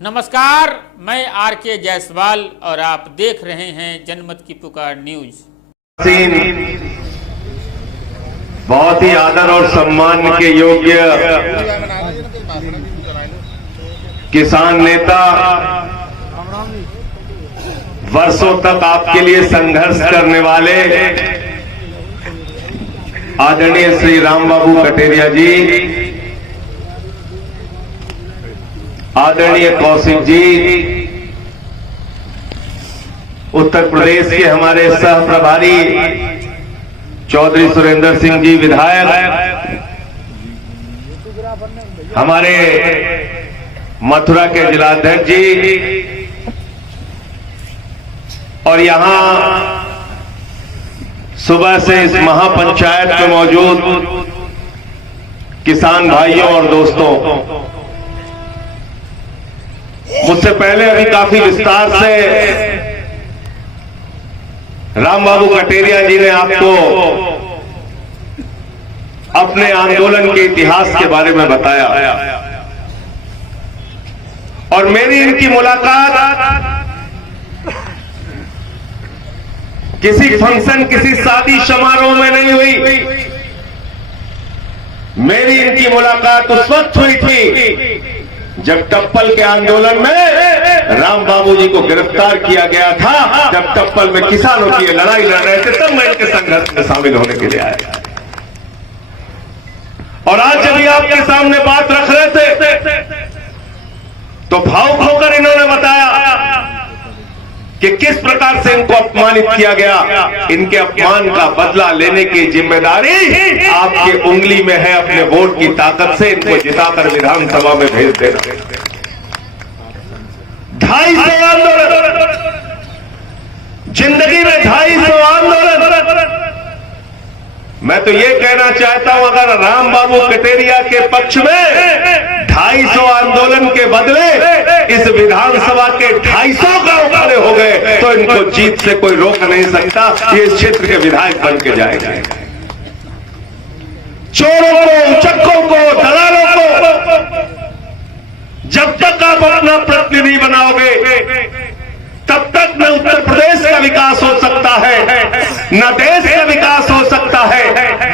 नमस्कार, मैं आर.के. जायसवाल और आप देख रहे हैं जनमत की पुकार न्यूज। बहुत ही आदर और सम्मान के योग्य किसान नेता, वर्षों तक आपके लिए संघर्ष करने वाले आदरणीय श्री राम बाबू कटेरिया जी, आदरणीय कौशिक जी, उत्तर प्रदेश के हमारे सह प्रभारी चौधरी सुरेंद्र सिंह जी विधायक, हमारे मथुरा के जिलाध्यक्ष जी, और यहां सुबह से इस महापंचायत में मौजूद किसान भाइयों और दोस्तों, मुझसे पहले अभी काफी विस्तार से राम बाबू कटेरिया जी ने आपको अपने आंदोलन के इतिहास के बारे में बताया और मेरी इनकी मुलाकात किसी फंक्शन, किसी शादी समारोह में नहीं हुई। मेरी इनकी मुलाकात उस वक्त हुई थी जब टप्पल के आंदोलन में राम बाबू जी को गिरफ्तार किया गया था, जब टप्पल में किसानों की लड़ाई लड़ रहे थे, तब मैं इनके संघर्ष में शामिल होने के लिए आया। और आज जब ये आपके सामने बात रख रहे थे तो भावुक होकर इन्होंने बताया कि किस प्रकार से इनको अपमानित किया गया। इनके अपमान का बदला लेने की जिम्मेदारी आपके उंगली में है। अपने वोट की ताकत से इनको जिताकर विधानसभा में भेज देना। 250 आंदोलन, जिंदगी में 250 आंदोलन। मैं तो ये कहना चाहता हूं, अगर राम बाबू कटेरिया के पक्ष में 250 आंदोलन के बदले इस विधानसभा के 250 गांव खड़े हो गए तो इनको जीत से कोई रोक नहीं सकता। ये इस क्षेत्र के विधायक बन के जाएंगे। चोरों को, उचक्कों को, दलालों को जब तक आप अपना प्रतिनिधि बनाओगे तब तक न उत्तर प्रदेश का विकास हो सकता है, न देश का विकास हो सकता है,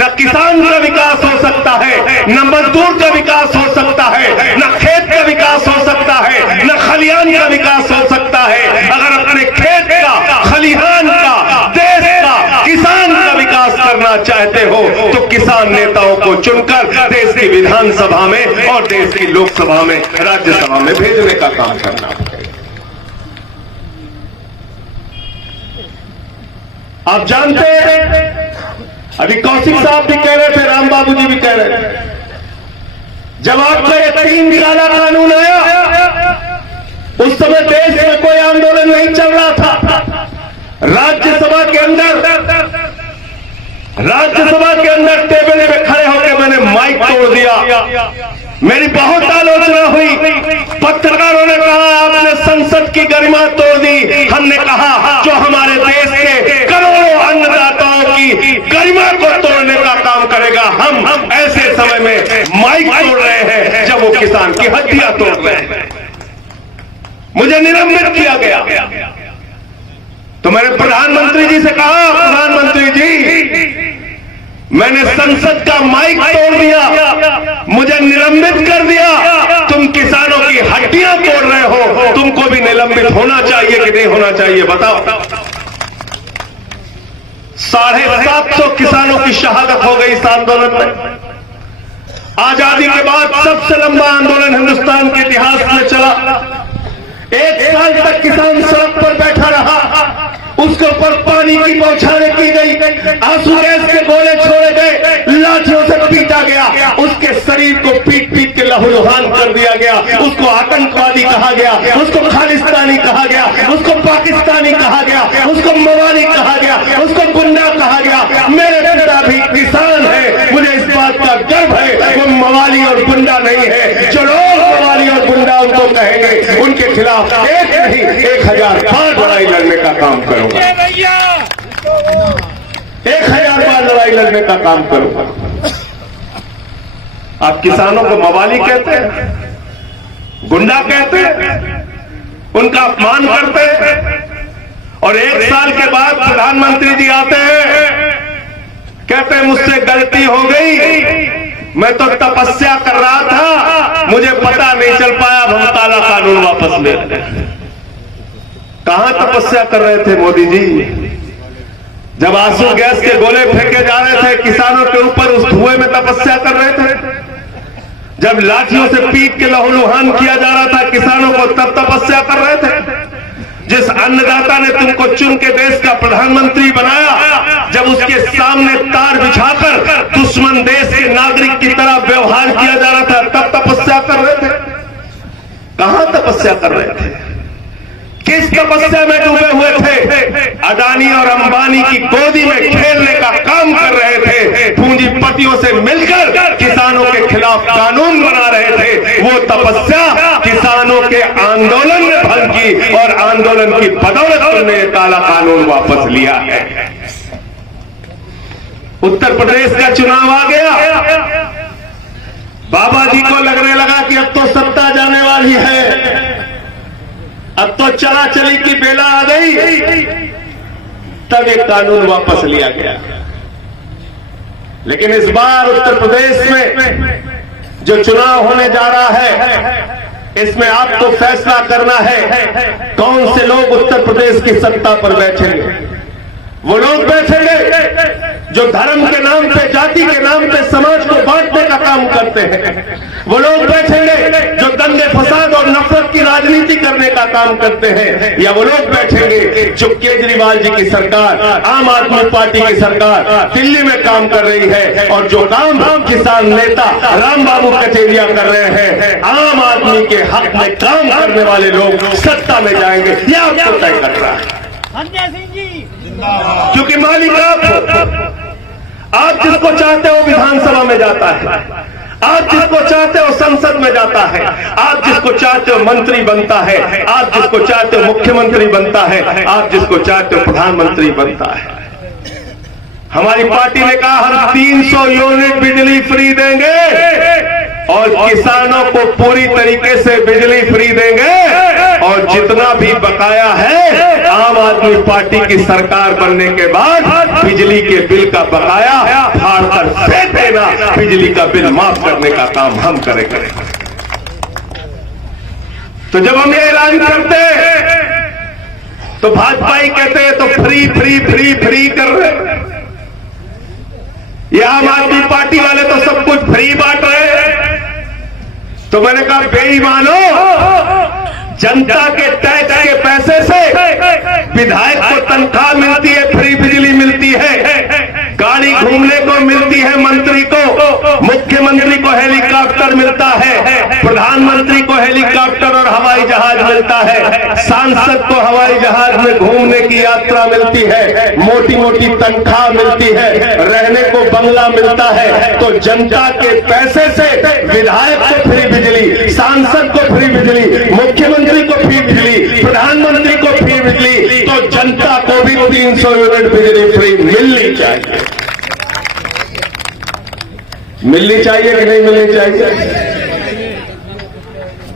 न किसान का विकास हो सकता है, न मजदूर का विकास हो सकता है, न खेत का विकास हो सकता है, न खलिहान का विकास हो सकता है। अगर अपने खेत का, खलिहान का, देश का, किसान का विकास करना चाहते हो तो किसान नेताओं को चुनकर देश की विधानसभा में और देश की लोकसभा में, राज्यसभा में भेजने का काम करना। आप जानते हैं, अभी कौशिक साहब भी कह रहे थे, राम बाबू जी भी कह रहे थे, जब आपका ये 3 काला कानून आया उस समय देश में कोई आंदोलन नहीं चल रहा था। राज्यसभा के अंदर टेबल पे खड़े होकर मैंने माइक तोड़ दिया। मेरी बहुत आलोचना हुई। पत्रकारों ने कहा आपने संसद की गरिमा तोड़ दी। हमने कहा जो हमारे देश के करोड़ों अन्नदाताओं की गरिमा को तोड़ने का काम करेगा, हम ऐसे समय में माइक तोड़ रहे हैं जब वो किसान की हड्डियां तोड़ रहे हैं। मुझे निलंबित किया गया तो मैंने प्रधानमंत्री जी से कहा, प्रधानमंत्री जी मैंने संसद का माइक तोड़ दिया, मुझे निलंबित कर दिया, तुम किसानों की हड्डियां तोड़ रहे हो, तुमको भी निलंबित होना चाहिए कि नहीं होना चाहिए बताओ। 750 किसानों की शहादत हो गई इस आंदोलन में। आजादी के बाद सबसे लंबा आंदोलन हिंदुस्तान के इतिहास में चला। 1 साल तक किसान सड़क पर बैठा रहा, उसके ऊपर पानी की बौछारें की गई, आंसू गैस के गोले छोड़े गए, लाठियों से पीटा गया, उसके शरीर को पीट पीट के लहूलुहान कर दिया गया, उसको आतंकवादी कहा गया, उसको खालिस्तानी कहा गया, उसको पाकिस्तानी कहा गया, उसको मवाली कहा गया, उसको गुंडा कहा गया। मेरे पिता भी किसान है, मुझे इस बात का गर्व है, वो मवाली और गुंडा नहीं है। जो लोग मवाली और गुंडा उनको कहेंगे उनके खिलाफ एक नहीं 1005 लड़ाई लड़ने का काम करूंगा। 1000 बार लड़ाई लड़ने का काम करूंगा। आप किसानों को मवाली कहते हैं, गुंडा कहते, उनका अपमान करते, और 1 साल के बाद प्रधानमंत्री जी आते हैं, कहते हैं मुझसे गलती हो गई, मैं तो तपस्या कर रहा था, मुझे पता नहीं चल पाया, अब हम काला कानून वापस ले रहे हैं। कहां तपस्या कर रहे थे मोदी जी? जब आंसू गैस के गोले फेंके जा रहे थे किसानों के ऊपर, उस धुएं में तपस्या कर रहे थे। जब लाठियों से पीट के लहूलुहान किया जा रहा था किसानों को, तब तपस्या कर रहे थे। जिस अन्नदाता ने तुमको चुन के देश का प्रधानमंत्री बनाया, जब उसके सामने तार बिछाकर दुश्मन देश के नागरिक की तरह व्यवहार किया जा रहा था, तब तपस्या कर रहे थे। कहां तपस्या कर रहे थे? किस तपस्या में डूबे हुए थे? अडानी और अंबानी की गोदी में खेलने का काम कर रहे थे, पूंजीपतियों से मिलकर किसानों के खिलाफ कानून बना रहे थे। वो तपस्या किसानों के आंदोलन ने फल की, और आंदोलन की बदौलत तुमने काला कानून वापस लिया है। उत्तर प्रदेश का चुनाव आ गया, बाबा जी को लगने लगा कि अब तो सत्ता जाने वाली है, अब तो चला चली की बेला आ गई, तब एक कानून वापस लिया गया। लेकिन इस बार उत्तर प्रदेश में जो चुनाव होने जा रहा है, इसमें आपको फैसला करना है कौन से लोग उत्तर प्रदेश की सत्ता पर बैठेंगे। वो लोग बैठेंगे जो धर्म के नाम पे, जाति के नाम पे समाज को बांटने का काम करते हैं। वो लोग बैठेंगे जो दंगे फसाद और नफरत की राजनीति करने का काम करते हैं। या वो लोग बैठेंगे जो केजरीवाल जी की सरकार, आम आदमी पार्टी की सरकार दिल्ली में काम कर रही है, और जो काम किसान नेता राम बाबू कचेरिया कर रहे हैं, आम आदमी के हक में काम करने वाले लोग सत्ता में जाएंगे। यह आपको तय कर रहा है, संजय सिंह जी। क्योंकि मालिक आप जिसको चाहते हो विधानसभा में जाता है, आप जिसको चाहते हो संसद में जाता है, आप जिसको चाहते हो मंत्री बनता है, आप जिसको चाहते हो मुख्यमंत्री बनता है, आप जिसको चाहते हो प्रधानमंत्री बनता है। हमारी पार्टी ने कहा हम 300 यूनिट बिजली फ्री देंगे, और किसानों को पूरी तरीके से बिजली फ्री देंगे, और जितना भी बकाया है आम आदमी पार्टी की सरकार बनने के बाद बिजली के बिल का बकाया फाड़कर फेंक देना, बिजली का बिल माफ करने का काम हम करेंगे। तो जब हम ये ऐलान करते तो भाजपा ही कहते हैं तो फ्री फ्री फ्री फ्री कर रहे, ये आम आदमी पार्टी वाले तो सब कुछ फ्री बांट रहे हैं। तो मैंने कहा बेईमानो, जनता के टैक्स के पैसे से विधायक को तनख्वाह मिलती है, फ्री बिजली मिलती है, गाड़ी घूमने को मिलती है मंत्री को, मुख्यमंत्री को हेलीकॉप्टर मिलता है, प्रधानमंत्री को हेलीकॉप्टर और हवाई जहाज मिलता है, सांसद को हवाई जहाज में घूमने की यात्रा मिलती है, मोटी मोटी तनख्वाह मिलती है, रहने को बंगला मिलता है। तो जनता के पैसे से विधायक को फ्री बिजली, सांसद को फ्री बिजली, मुख्यमंत्री को फ्री बिजली, प्रधानमंत्री को फ्री बिजली, तो जनता को भी 300 यूनिट बिजली फ्री मिलनी चाहिए। मिलनी चाहिए कि नहीं मिलनी चाहिए?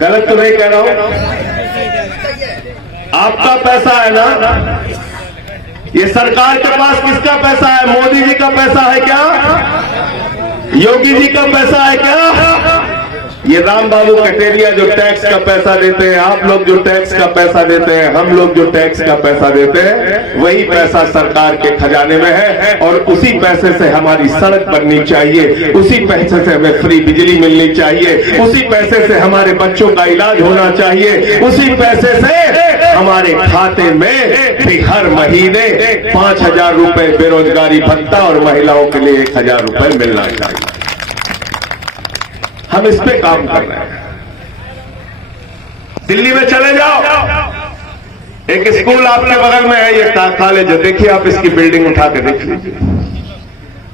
गलत तो नहीं कह रहा हूं? आपका पैसा है ना, ये सरकार के पास किसका पैसा है? मोदी जी का पैसा है क्या? योगी जी का पैसा है क्या? ये राम बाबू कटेरिया जो टैक्स का पैसा देते हैं, आप लोग जो टैक्स का पैसा देते हैं, हम लोग जो टैक्स का पैसा देते हैं, वही पैसा सरकार के खजाने में है, और उसी पैसे से हमारी सड़क बननी चाहिए, उसी पैसे से हमें फ्री बिजली मिलनी चाहिए, उसी पैसे से हमारे बच्चों का इलाज होना चाहिए, उसी पैसे से हमारे खाते में भी हर महीने 5,000 रुपए बेरोजगारी भत्ता और महिलाओं के लिए 1,000 रुपए मिलना चाहिए। हम इस पे काम कर रहे हैं। दिल्ली में चले जाओ, एक स्कूल आपके बगल में है, ये कॉलेज है, देखिए आप इसकी बिल्डिंग उठा के देख लीजिए।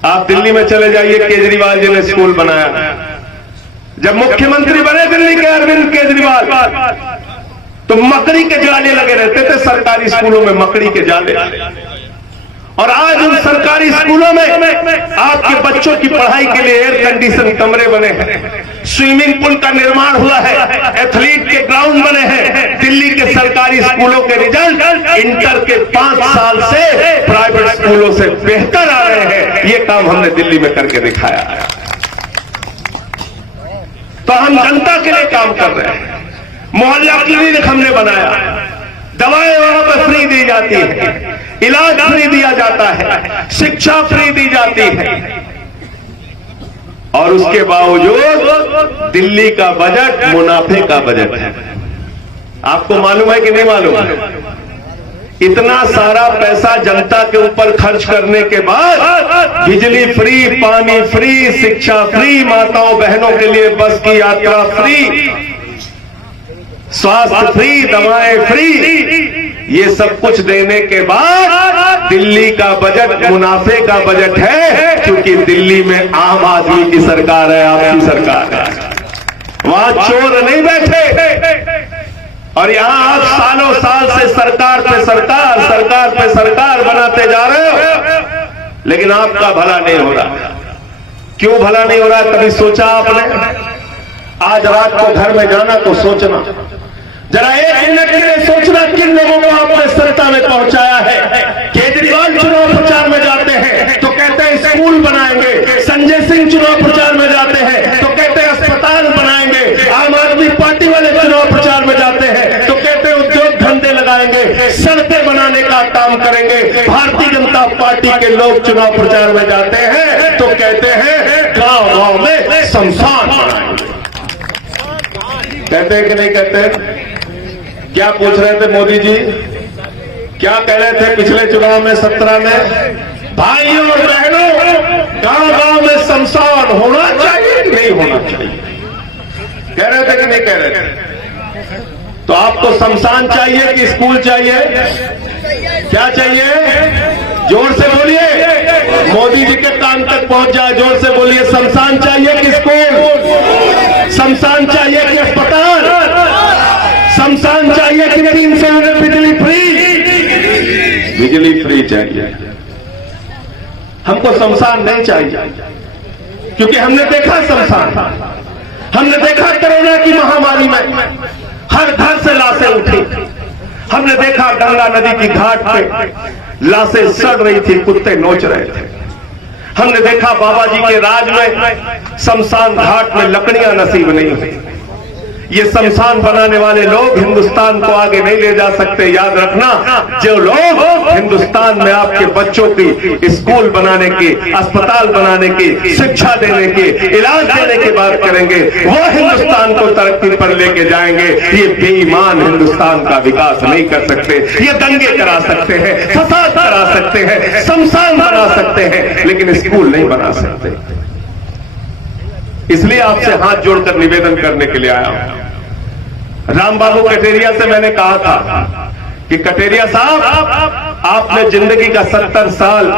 आप दिल्ली में चले जाइए, केजरीवाल जी ने स्कूल बनाया। जब मुख्यमंत्री बने दिल्ली के अरविंद केजरीवाल, तो मकड़ी के जाले लगे रहते थे सरकारी स्कूलों में, मकड़ी के जाले, और आज उन सरकारी स्कूलों में आपके बच्चों की पढ़ाई के लिए एयर कंडीशन कमरे बने हैं, स्विमिंग पूल का निर्माण हुआ है, एथलीट के ग्राउंड बने हैं। दिल्ली के सरकारी स्कूलों के रिजल्ट इंटर के 5 साल से प्राइवेट स्कूलों से बेहतर आ रहे हैं। ये काम हमने दिल्ली में करके दिखाया है। तो हम जनता के लिए काम कर रहे हैं। मोहल्ला क्लिनिक हमने बनाया, दवाएं वहां पर फ्री दी जाती है, इलाज फ्री दिया जाता है, शिक्षा फ्री दी जाती है। और उसके बावजूद दिल्ली का बजट मुनाफे का बजट है। आपको मालूम है कि नहीं मालूम? इतना सारा पैसा जनता के ऊपर खर्च करने के बाद बिजली फ्री, पानी फ्री, शिक्षा फ्री, माताओं बहनों के लिए बस की यात्रा फ्री, स्वास्थ्य फ्री, दवाएं फ्री, ये सब कुछ देने के बाद दिल्ली का बजट मुनाफे का बजट है, क्योंकि दिल्ली में आम आदमी की सरकार है, आपकी सरकार है। वहां चोर नहीं बैठे। और यहां आप सालों साल से सरकार पे सरकार, सरकार पे सरकार बनाते जा रहे हो, लेकिन आपका भला नहीं हो रहा। क्यों भला नहीं हो रहा? कभी सोचा आपने? आज रात को घर में जाना तो सोचना, जरा 1 मिनट के लिए सोचना, किन लोगों को आपने सत्ता में पहुंचाया है। केजरीवाल चुनाव प्रचार में जाते हैं तो कहते हैं स्कूल बनाएंगे, संजय सिंह चुनाव प्रचार में जाते हैं तो कहते हैं अस्पताल बनाएंगे, आम आदमी पार्टी वाले चुनाव प्रचार में जाते हैं तो कहते हैं उद्योग धंधे लगाएंगे, सड़कें बनाने का काम करेंगे। भारतीय जनता पार्टी के लोग चुनाव प्रचार में जाते हैं तो कहते हैं गांव गांव में शमशान बनाएंगे। कहते हैं कि नहीं कहते? क्या पूछ रहे थे मोदी जी? क्या कह रहे थे पिछले चुनाव में 17 में? भाइयों और बहनों, गांव गांव में शमशान होना चाहिए कि नहीं होना चाहिए? कह रहे थे कि नहीं कह रहे थे? तो आपको शमशान चाहिए कि स्कूल चाहिए? क्या चाहिए? जोर से बोलिए, मोदी जी के कान तक पहुंच जाए। जोर से बोलिए, शमशान चाहिए कि स्कूल? शमशान चाहिए कि अस्पताल? शमशान चाहिए कि 300 यूनिट बिजली फ्री? बिजली फ्री चाहिए। हमको शमशान नहीं चाहिए, क्योंकि हमने देखा शमशान, हमने देखा कोरोना की महामारी में हर घर से लाशें उठी। हमने देखा गंगा नदी की घाट पे लाशें सड़ रही थी, कुत्ते नोच रहे थे। हमने देखा बाबा जी के राज में शमशान घाट में लकड़ियां नसीब नहीं हुई। ये शमशान बनाने वाले लोग हिंदुस्तान को आगे नहीं ले जा सकते। याद रखना, जो लोग हिंदुस्तान में आपके बच्चों की स्कूल बनाने की, अस्पताल बनाने की, शिक्षा देने की, इलाज देने की बात करेंगे, वो हिंदुस्तान को तरक्की पर लेके जाएंगे। ये बेईमान हिंदुस्तान का विकास नहीं कर सकते। ये दंगे करा सकते हैं, फसाद करा सकते हैं, शमशान बना सकते हैं, लेकिन स्कूल नहीं बना सकते। इसलिए आपसे हाथ जोड़कर निवेदन करने के लिए आया हूं। राम बाबू कटेरिया से मैंने कहा था कि कटेरिया साहब, आपने जिंदगी का 70 साल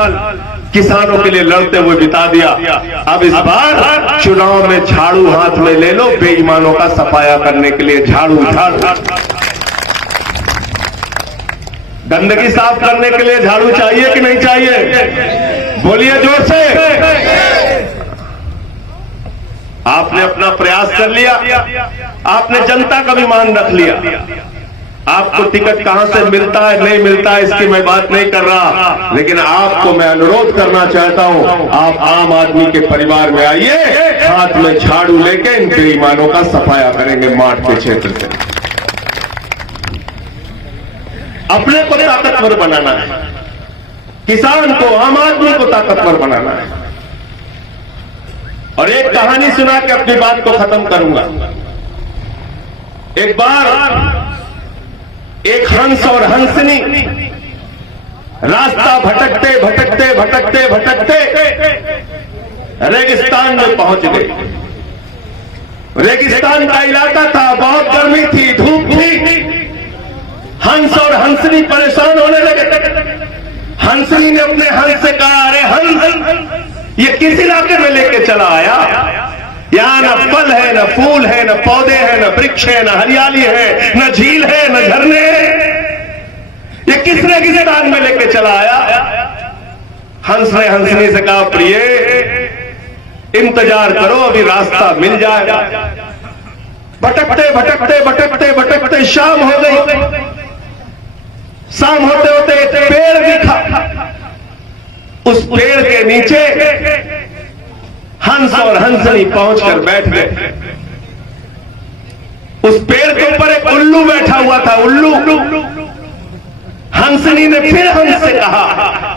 किसानों के लिए लड़ते हुए बिता दिया। अब इस बार चुनाव में झाड़ू हाथ में ले लो, बेईमानों का सफाया करने के लिए झाड़ू गंदगी साफ करने के लिए झाड़ू चाहिए कि नहीं चाहिए? बोलिए जोर से। आपने अपना प्रयास कर लिया, आपने जनता का भी मान रख लिया। आपको टिकट कहां से मिलता है नहीं मिलता है इसकी मैं बात नहीं कर रहा, लेकिन आपको मैं अनुरोध करना चाहता हूं, आप आम आदमी के परिवार में आइए, हाथ में झाड़ू लेके इन बेईमानों का सफाया करेंगे माठ के क्षेत्र से। अपने को ताकतवर बनाना है, किसान को, आम आदमी को ताकतवर बनाना है। और एक कहानी सुना के अपनी बात को खत्म करूंगा। एक बार एक हंस और हंसनी रास्ता भटकते भटकते भटकते भटकते रेगिस्तान में पहुंच गए। रेगिस्तान का इलाका था, बहुत गर्मी थी, धूप थी। हंस और हंसनी परेशान होने लगे। हंसनी ने अपने हंस से कहा, अरे हंस, ये किस इलाके में लेके चला आया? यहाँ न फल है, न फूल है, न पौधे हैं, न वृक्ष है, न हरियाली है, न झील है, न झरने हैं। ये किस रेगिस्तान में लेके चला आया? हंस ने हंसनी से कहा, प्रिय इंतजार करो, अभी रास्ता मिल जाएगा। भटकते भटकते भटकते भटकते शाम हो गई। शाम होते होते एक पेड़ दिखा। उस पेड़ के नीचे हंस और हंसनी पहुंचकर बैठ गए। उस पेड़ के ऊपर एक उल्लू बैठा हुआ था। उल्लू हंसनी ने फिर हंस से कहा,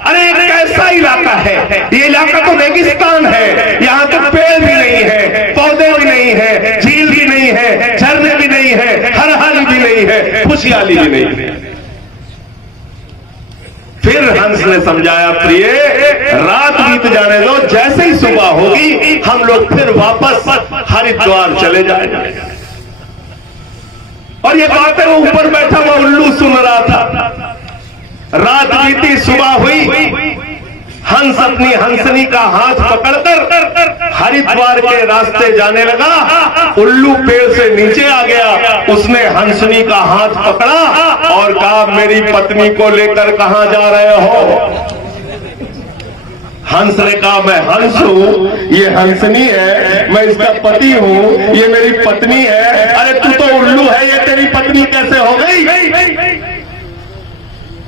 अरे कैसा इलाका है ये? इलाका तो रेगिस्तान है, यहाँ तो पेड़ भी नहीं है, पौधे भी नहीं है, झील भी नहीं है, झरने भी नहीं है, हरियाली भी नहीं है, खुशहाली भी नहीं है। फिर हंस ने समझाया, प्रिय रात बीत जाने दो, जैसे ही सुबह होगी हम लोग फिर वापस हरिद्वार चले जाएंगे। और ये बातें वो ऊपर बैठा हुआ उल्लू सुन रहा था। रात बीती, सुबह हुई। हंस अपनी हंसनी का हाथ पकड़कर हरिद्वार के रास्ते जाने लगा। उल्लू पेड़ से नीचे आ गया। उसने हंसनी का हाथ पकड़ा और कहा, मेरी पत्नी को लेकर कहां जा रहे हो? हंस ने कहा, मैं हंस हूं, ये हंसनी है, मैं इसका पति हूं, ये मेरी पत्नी है। अरे तू तो उल्लू है, ये तेरी पत्नी कैसे हो गई?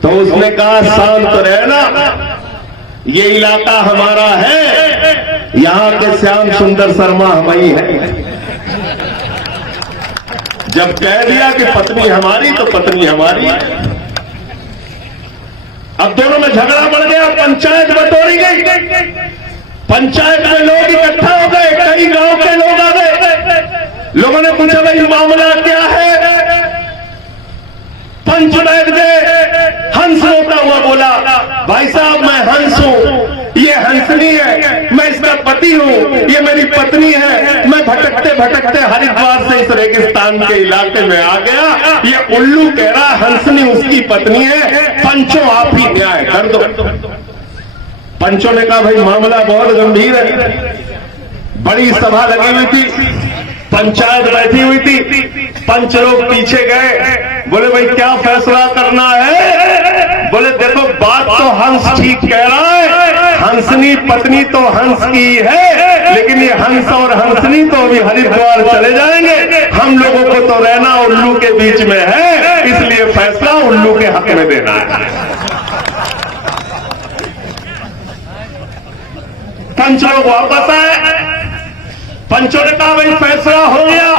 तो उसने कहा, शांत रहना, ये इलाका हमारा है, यहां के श्याम सुंदर शर्मा हम ही हैं। जब कह दिया कि पत्नी हमारी तो पत्नी हमारी है। अब दोनों में झगड़ा बढ़ गया, पंचायत बटोरी गई। पंचायत में लोग इकट्ठा हो गए, कई गांव के लोग आ गए। लोगों ने पूछा, भाई मामला क्या है? पंच बैठ गए। हंस रोता हुआ बोला, भाई साहब मैं हंस हूं, ये हंसनी है, मैं इसका पति हूं, ये मेरी पत्नी है। मैं भटकते भटकते हरिद्वार से इस रेगिस्तान के इलाके में आ गया। ये उल्लू कह रहा हंसनी उसकी पत्नी है। पंचों आप ही न्याय कर दो। पंचों ने कहा, भाई मामला बहुत गंभीर है। बड़ी सभा लगी हुई थी, पंचायत बैठी हुई थी। पंच लोग पीछे गए, बोले भाई क्या फैसला करना है? बोले देखो बात तो हंस ठीक कह रहा है, हंसनी पत्नी तो हंस की है, लेकिन ये हंस और हंसनी तो अभी हरिद्वार चले जाएंगे। हम लोगों को तो रहना उल्लू के बीच में है, इसलिए फैसला उल्लू के हक में देना है। पंच लोग वापस आए। पंचों ने कहा, भाई फैसला हो गया।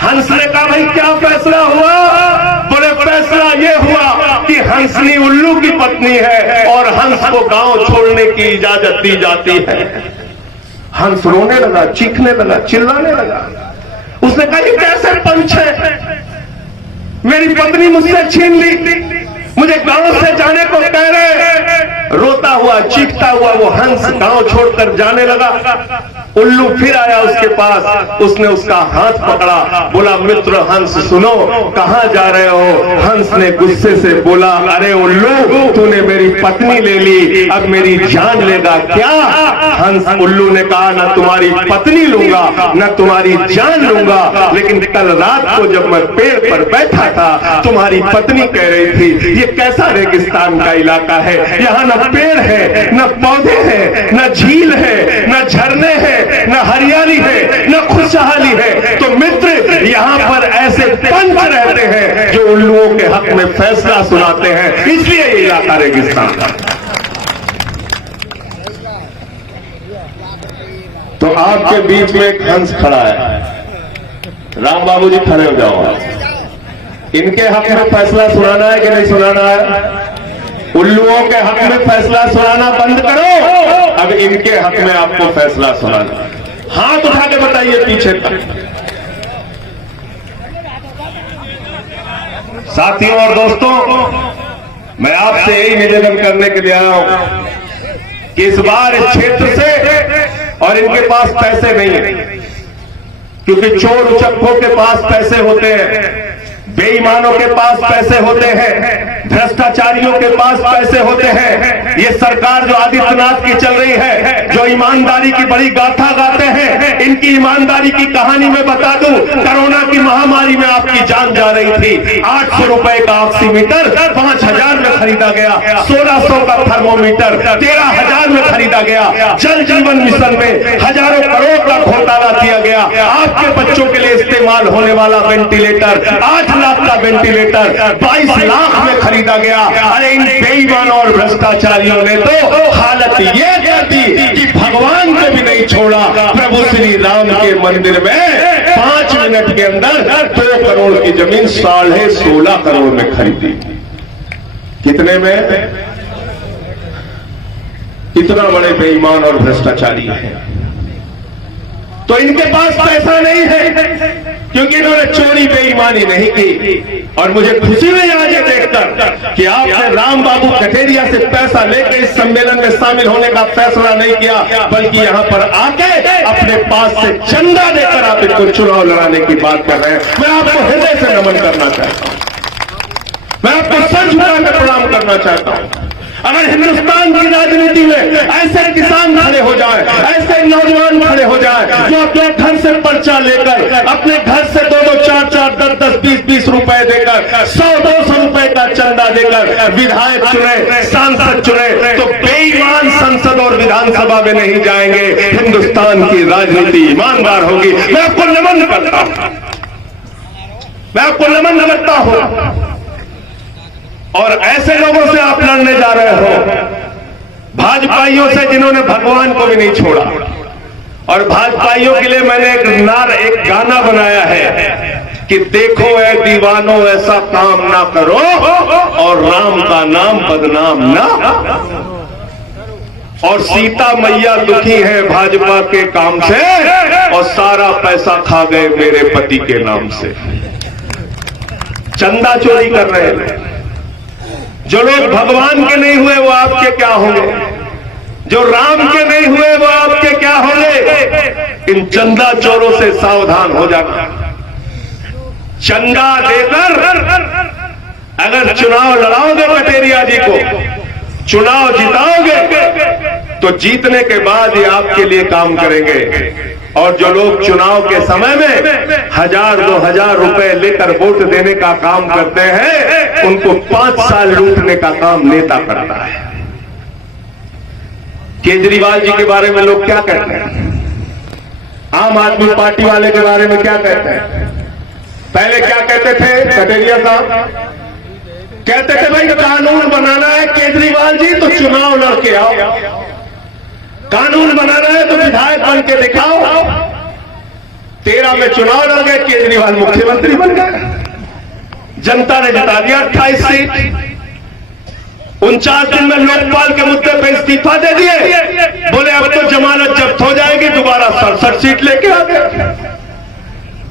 हंस ने कहा, भाई क्या फैसला हुआ? बोले फैसला ये हुआ कि हंसनी उल्लू की पत्नी है और हंस को गांव छोड़ने की इजाजत दी जाती है। हंस रोने लगा, चीखने लगा, चिल्लाने लगा। उसने कहा, ये कैसे पंच है? मेरी पत्नी मुझसे छीन ली, मुझे गांव से जाने को कह रहे। रोता हुआ चीखता हुआ वो हंस गांव छोड़कर जाने लगा। उल्लू फिर आया उसके पास, उसने उसका हाथ पकड़ा, बोला, मित्र हंस सुनो, कहां जा रहे हो? हंस ने गुस्से से बोला, अरे उल्लू तूने मेरी पत्नी ले ली, अब मेरी जान लेगा क्या? हंस उल्लू ने कहा, ना तुम्हारी पत्नी लूंगा ना तुम्हारी जान लूंगा, लेकिन कल रात को जब मैं पेड़ पर बैठा था तुम्हारी पत्नी कह रही थी ये कैसा रेगिस्तान का इलाका है, यहाँ न पेड़ है, न पौधे हैं, न झील है, न झरने हैं, न हरियाली है, न खुशहाली है। तो मित्र यहाँ पर ऐसे पंच रहते हैं जो उल्लुओं के हक में फैसला सुनाते हैं, इसलिए ये इलाका रेगिस्तान का। तो आपके बीच में एक हंस खड़ा है। राम बाबू जी खड़े हो जाओ। इनके हक में फैसला सुनाना है कि नहीं सुनाना है? उल्लुओं के हक में फैसला सुनाना बंद करो, अब इनके हक में आपको फैसला सुनाना। हाथ उठा के बताइए पीछे तक। साथियों और दोस्तों, मैं आपसे यही निवेदन करने के लिए आया हूं कि इस बार इस क्षेत्र से, और इनके पास पैसे नहीं है क्योंकि चोर उचक्कों के पास पैसे होते हैं, बेईमानों के पास पैसे होते हैं, भ्रष्टाचारियों के पास पैसे होते हैं। ये सरकार जो आदित्यनाथ की चल रही है, जो ईमानदारी की बड़ी गाथा गाते हैं, इनकी ईमानदारी की कहानी मैं बता दूं। कोरोना की महामारी में आपकी जान जा रही थी। 800 रुपए का ऑक्सीमीटर 5000 में खरीदा गया, 1600 का थर्मोमीटर 13000 में खरीदा गया। जल जीवन मिशन में हजारों करोड़ का घोटाला किया गया। आपके बच्चों के लिए इस्तेमाल होने वाला वेंटिलेटर 8 लाख का वेंटिलेटर 22 लाख में खरीदा गया। अरे इन बेईमानों और भ्रष्टाचारियों ने तो हालत ये कर दी कि भगवान को भी नहीं छोड़ा। प्रभु श्री राम के मंदिर में 5 मिनट के अंदर 2 करोड़ की जमीन 16.5 करोड़ में खरीदी। कितने में? इतना बड़े बेईमान और भ्रष्टाचारी हैं। तो इनके पास पैसा नहीं है क्योंकि इन्होंने चोरी बेईमानी नहीं की। और मुझे खुशी हुई आज ये देखकर कि आपने राम बाबू कठेरिया से पैसा लेकर इस सम्मेलन में शामिल होने का फैसला नहीं किया, बल्कि यहां पर आके अपने पास से चंदा देकर आप इनको चुनाव लड़ाने की बात कर रहे हैं। मैं आपको हृदय से नमन करना चाहता हूं, मैं आपको सर झुकाकर प्रणाम करना चाहता हूं। अगर हिंदुस्तान की राजनीति में ऐसे किसान खड़े हो जाए, ऐसे नौजवान खड़े हो जाए जो अपने घर से पर्चा लेकर अपने घर से 2-2, 4-4, 10-10, 20-20 रुपए देकर 100-200 रुपए का चंदा देकर विधायक चुने, सांसद चुने, तो बेईमान संसद और विधानसभा में नहीं जाएंगे। हिंदुस्तान की राजनीति ईमानदार होगी। मैं आपको नमन करता हूं, मैं आपको नमन करता हूं। और ऐसे लोगों से आप लड़ने जा रहे हो, भाजपाइयों से जिन्होंने भगवान को भी नहीं छोड़ा। और भाजपाइयों के लिए मैंने एक गाना बनाया है कि देखो ऐ दीवानों ऐसा काम ना करो और राम का नाम बदनाम ना। और सीता मैया दुखी है भाजपा के काम से और सारा पैसा खा गए मेरे पति के नाम से। चंदा चोरी कर रहे हैं। जो लोग भगवान के नहीं हुए वो आपके क्या होंगे, जो राम के नहीं हुए वो आपके क्या होंगे। इन चंदा चोरों से सावधान हो जाना। चंदा देकर अगर चुनाव लड़ाओगे कटेरिया जी को, चुनाव जिताओगे तो जीतने के बाद ये आपके लिए काम करेंगे। और जो लोग चुनाव के समय में 1000-2000 रुपए लेकर वोट देने का काम करते हैं, उनको 5 साल लूटने का काम नेता करता है। केजरीवाल जी के बारे में लोग क्या कहते हैं, आम आदमी पार्टी वाले के बारे में क्या कहते हैं? पहले क्या कहते थे कटेरिया साहब? कहते थे भाई कानून बनाना है केजरीवाल जी तो चुनाव लड़के आओ, कानून बनाना है तो विधायक बन के दिखाओ। 13 में चुनाव लड़ गए, केजरीवाल मुख्यमंत्री बन गए, जनता ने जिता दिया 28 सीट। 49 दिन में लोकपाल के मुद्दे पर इस्तीफा दे दिए, बोले अब तो जमानत जब्त हो जाएगी, दोबारा 67 सीट लेके आ गए।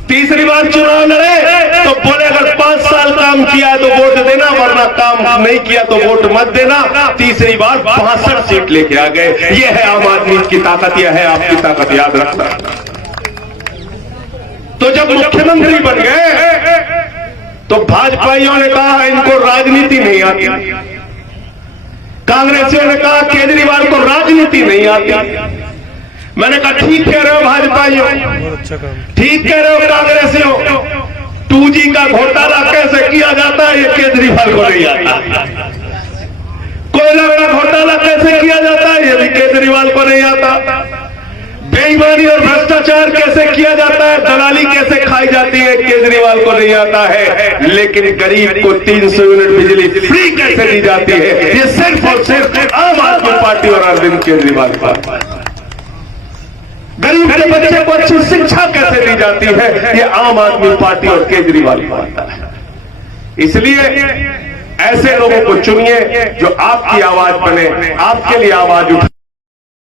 तीसरी बार चुनाव लड़े तो बोले अगर 5 साल काम किया तो वोट देना, वरना काम नहीं किया तो वोट मत देना। तीसरी बार 62 सीट लेके आ गए। ये है आम आदमी की ताकत, यह है आपकी ताकत, याद रखना। तो जब मुख्यमंत्री बन गए तो भाजपाइयों ने कहा इनको राजनीति नहीं आती, कांग्रेसियों ने कहा केजरीवाल को राजनीति नहीं आती। मैंने कहा ठीक कह रहे हो भाजपाइयों, ठीक कह रहे हो कांग्रेसियों, 2G का घोटाला कैसे किया जाता है ये केजरीवाल को नहीं आता। कोयला का घोटाला कैसे किया जाता है ये भी केजरीवाल को नहीं आता। बेईमानी और भ्रष्टाचार कैसे किया जाता है, दलाली कैसे खाई जाती है, केजरीवाल को नहीं आता है। लेकिन गरीब को 300 यूनिट बिजली फ्री कैसे दी जाती है, ये सिर्फ और सिर्फ आम आदमी पार्टी और अरविंद केजरीवाल का। गरीब के बच्चे को अच्छी शिक्षा कैसे दी जाती है, ये आम आदमी पार्टी और केजरीवाल को आता है। इसलिए ऐसे लोगों को चुनिए जो आपकी आवाज बने, आपके लिए आवाज उठाए।